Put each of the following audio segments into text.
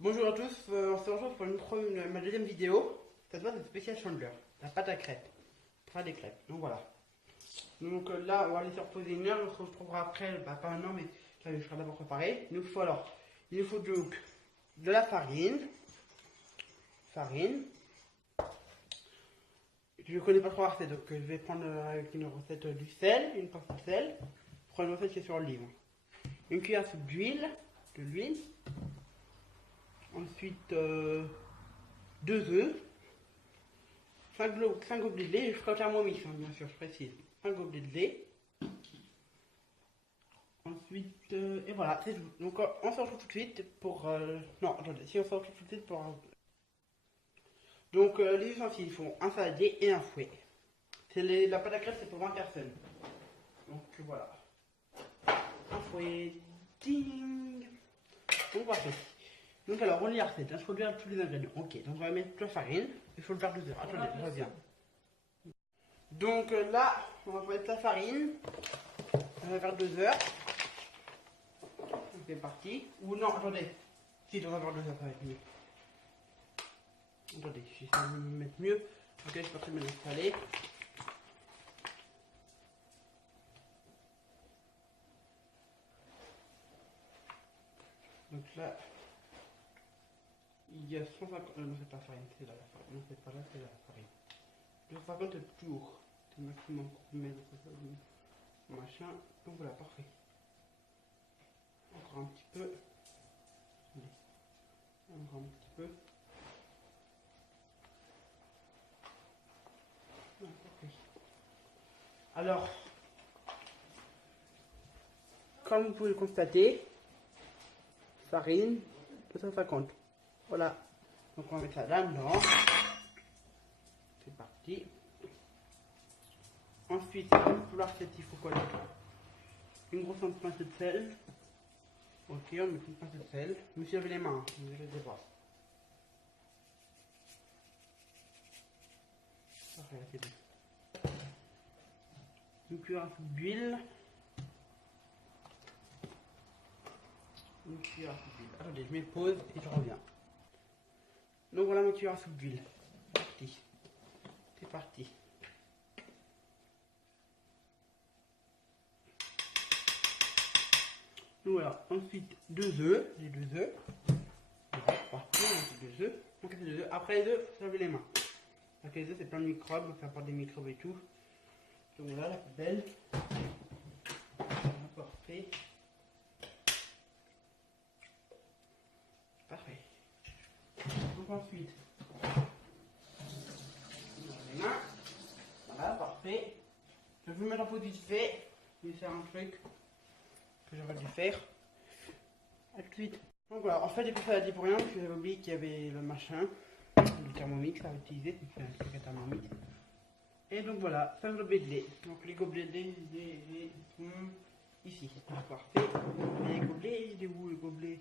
Bonjour à tous, on se retrouve pour ma deuxième vidéo. Cette fois c'est spécial Chandler, la pâte à crêpes. Pour faire des crêpes, donc voilà. Donc là on va laisser reposer une heure, on se retrouvera après, pas maintenant mais ça je serai d'abord préparé. Il nous faut donc de la farine. Je ne connais pas trop la recette, donc je vais prendre avec une recette du sel, une pince de sel. Prendre une recette qui est sur le livre. Une cuillère à soupe de l'huile. Ensuite 2 œufs. 5 gobelets de lait, je ferai au thermomix, hein, bien sûr, je précise. 5 gobelets de lait. Ensuite, et voilà, c'est tout. Donc, on se retrouve tout de suite pour. Non, attendez, si on se retrouve tout de suite pour. Donc, les ustensiles, il faut un saladier et un fouet. La pâte à crêpes, c'est pour 20 personnes. Donc, voilà. Un fouet. Ding. Donc, parfait. Donc, alors, on lit la recette. Je produire tous les ingrédients. Ok, donc on va mettre la farine. Il faut le faire 2 heures. Attendez, je reviens. Donc là, on va mettre la farine. On va faire 2 heures. C'est parti. Ou non, attendez. Si, on va faire 2 heures, ça va être mieux. Attendez, j'essaie de me mettre mieux. Ok, je suis pas très bien installé. Donc là, il y a 150. Non, c'est pas la farine, c'est là la farine. Non, c'est pas là, c'est là la farine. 250 tours. C'est le maximum pour mettre machin. Donc voilà, parfait. Encore un petit peu. Allez. Encore un petit peu. Ah, parfait. Alors, comme vous pouvez le constater, farine 250. Voilà. Donc on va mettre ça là-dedans. C'est parti. Ensuite, pour la recette, il faut quoi d'autre? Une grosse pincée de sel. Ok, on met une pincée de sel. Je me suis lavé les mains, ne les ai pas. Parfait, c'est bon. Une cuillère à soupe d'huile. Une cuillère à soupe d'huile. Attendez, je mets pause et je reviens. Donc voilà ma cuillère à soupe d'huile. Parti. C'est parti. Donc voilà, ensuite 2 œufs, les 2 œufs. Voilà, parti, on met 2 œufs. On casse les 2 œufs. Après les œufs, faut laver les mains. Parce que les œufs, c'est plein de microbes, ça apporte des microbes et tout. Donc voilà, la poubelle. Parfait. Parfait. Donc ensuite, on lave les mains. Voilà, parfait. Je vais vous mettre en pause vite fait. Je vais faire un truc que j'aurais dû faire. A tout de suite. Donc voilà, en fait j'ai fait ça dit pour rien parce que j'avais oublié qu'il y avait le machin, le thermomix à utiliser, donc c'est un truc à thermomix. Et donc voilà, 5 gobelets de lait. Donc les gobelets de lait sont ici. Parfait. Les gobelets, il est où le gobelet?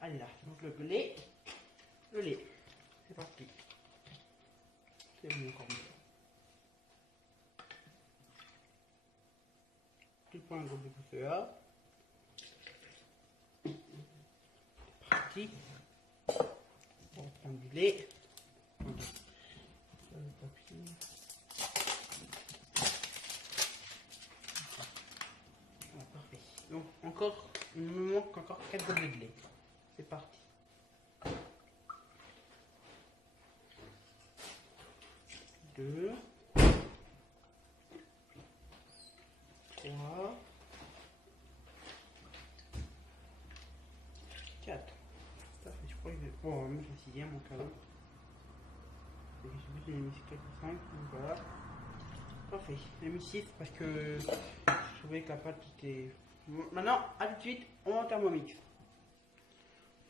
Allez là, donc le lait. C'est parti. C'est mieux encore mieux. Tu prends un gobelet pour cela. Parti. On va prendre du lait. Ah, parfait. Donc encore, il me manque encore 4 gobelets de lait. C'est parti. 2, 3, 4. Ça fait, je crois que bon, on va mettre le 6ème au cas où. Je sais plus si j'ai mis 4 ou 5, donc voilà. Parfait. J'ai mis 6 parce que je trouvais que la pâte était. Bon, maintenant, à tout de suite, on va au thermomix.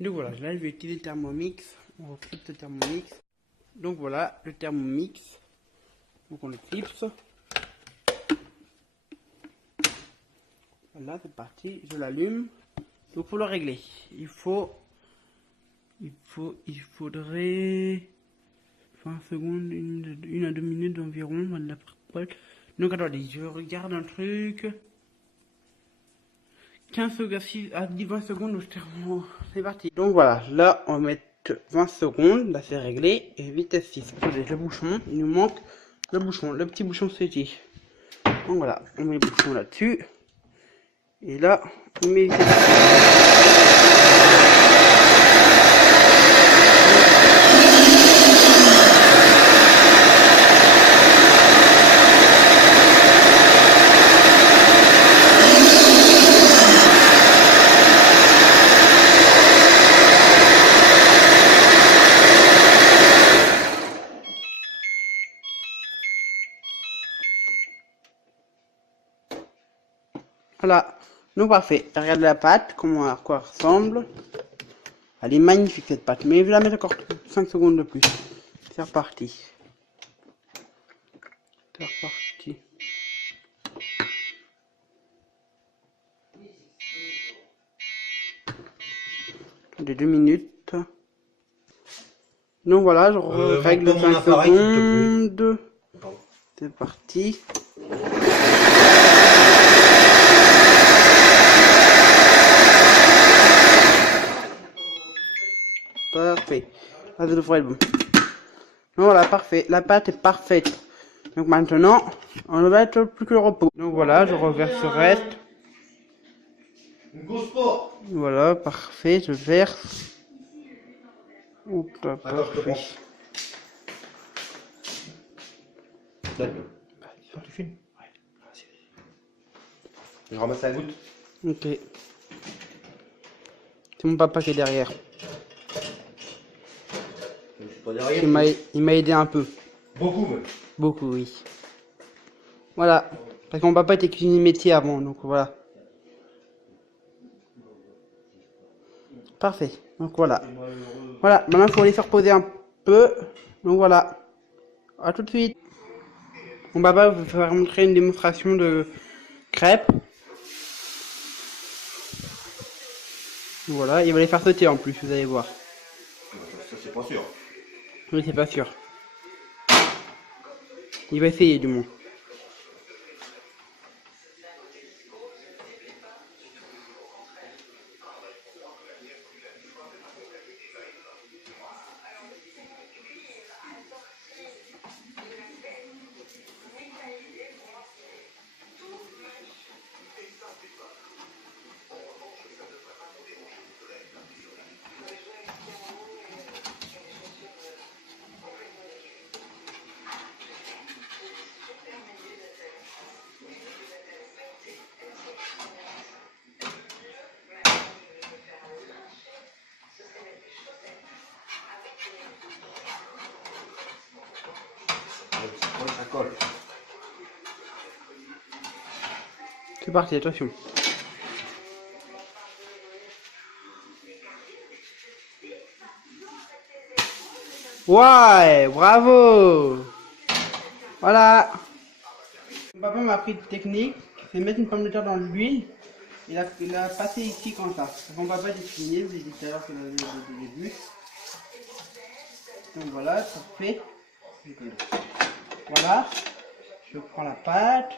Donc voilà, là je vais utiliser le thermomix. On reclipe le thermomix. Donc voilà, le thermomix. Donc on le clipse. Voilà, c'est parti. Je l'allume. Donc pour le régler, il faudrait 20 secondes, une à 2 minutes environ. Donc attendez, je regarde un truc. 15 secondes, à 10-20 secondes, c'est parti. Donc voilà, là on va mettre 20 secondes, là c'est réglé, et vitesse 6. Attendez, le bouchon, il nous manque le bouchon, le petit bouchon CG. Donc voilà, on met le bouchon là-dessus, et là, on met vitesse 6. Voilà, donc parfait. Regarde la pâte, comment à quoi elle ressemble. Elle est magnifique cette pâte, mais je vais la mettre encore 5 secondes de plus. C'est reparti. C'est reparti. Attendez 2 minutes. Donc voilà, je règle 5 secondes. C'est parti. Parfait. Ça devrait être bon. Voilà, parfait. La pâte est parfaite. Donc maintenant, on ne va être plus que le repos. Donc voilà, je reverse le reste. Voilà, parfait, je verse. Oups, parfait. Tu filmes. Je ramasse la goutte. Ok. C'est mon papa qui est derrière. Je suis pas derrière. Il m'a aidé un peu. Beaucoup même. Beaucoup, oui. Voilà. Parce que mon papa était cuisinier métier avant, donc voilà. Parfait. Donc voilà. Voilà, maintenant il faut les faire poser un peu. Donc voilà. À tout de suite. Mon papa va faire montrer une démonstration de crêpes. Voilà, il va les faire sauter en plus, vous allez voir. Ça c'est pas sûr. Oui, c'est pas sûr. Il va essayer du moins. Ça colle. C'est parti, attention. Ouais, bravo. Voilà. Mon papa m'a appris une technique, c'est mettre une pomme de terre dans l'huile. Il a passé ici comme ça. Mon papa est cuisinier, vous l'ai dit tout à l'heure qu'il avait au début. Donc voilà, ça fait. Voilà. Je prends la pâte.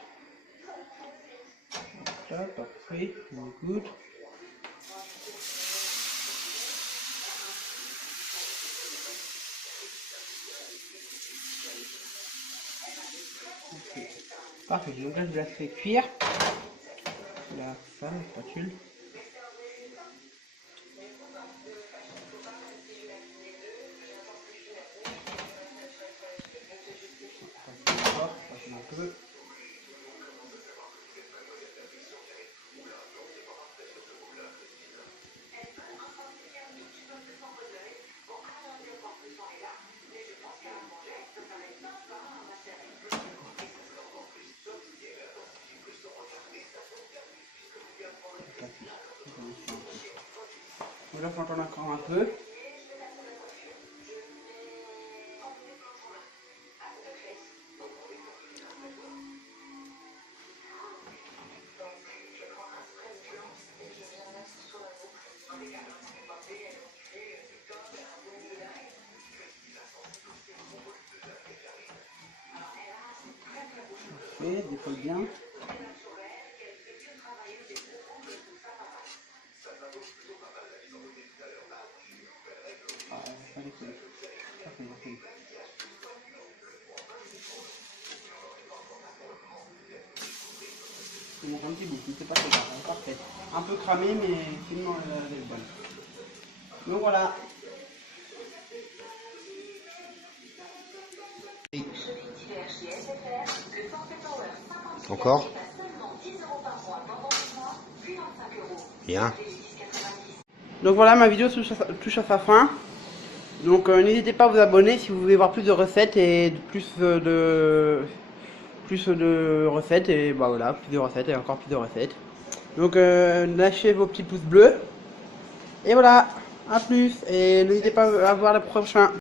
Ça, parfait, on goûte. Okay. Parfait, donc là je la fais cuire. La spatule. Un peu. Là, faut attendre encore un peu. Parfait, décolle bien. Allez, cool. Parfait, parfait. Il manque un petit bout, mais c'est pas très grave, elle est parfaite. Un peu cramé, mais finalement elle est bonne. Donc voilà. Encore. Bien. Donc voilà, ma vidéo touche à sa fin. Donc n'hésitez pas à vous abonner si vous voulez voir plus de recettes et plus de recettes et bah voilà, plus de recettes et encore plus de recettes. Donc lâchez vos petits pouces bleus. Et voilà, à plus et n'hésitez pas à voir le prochain.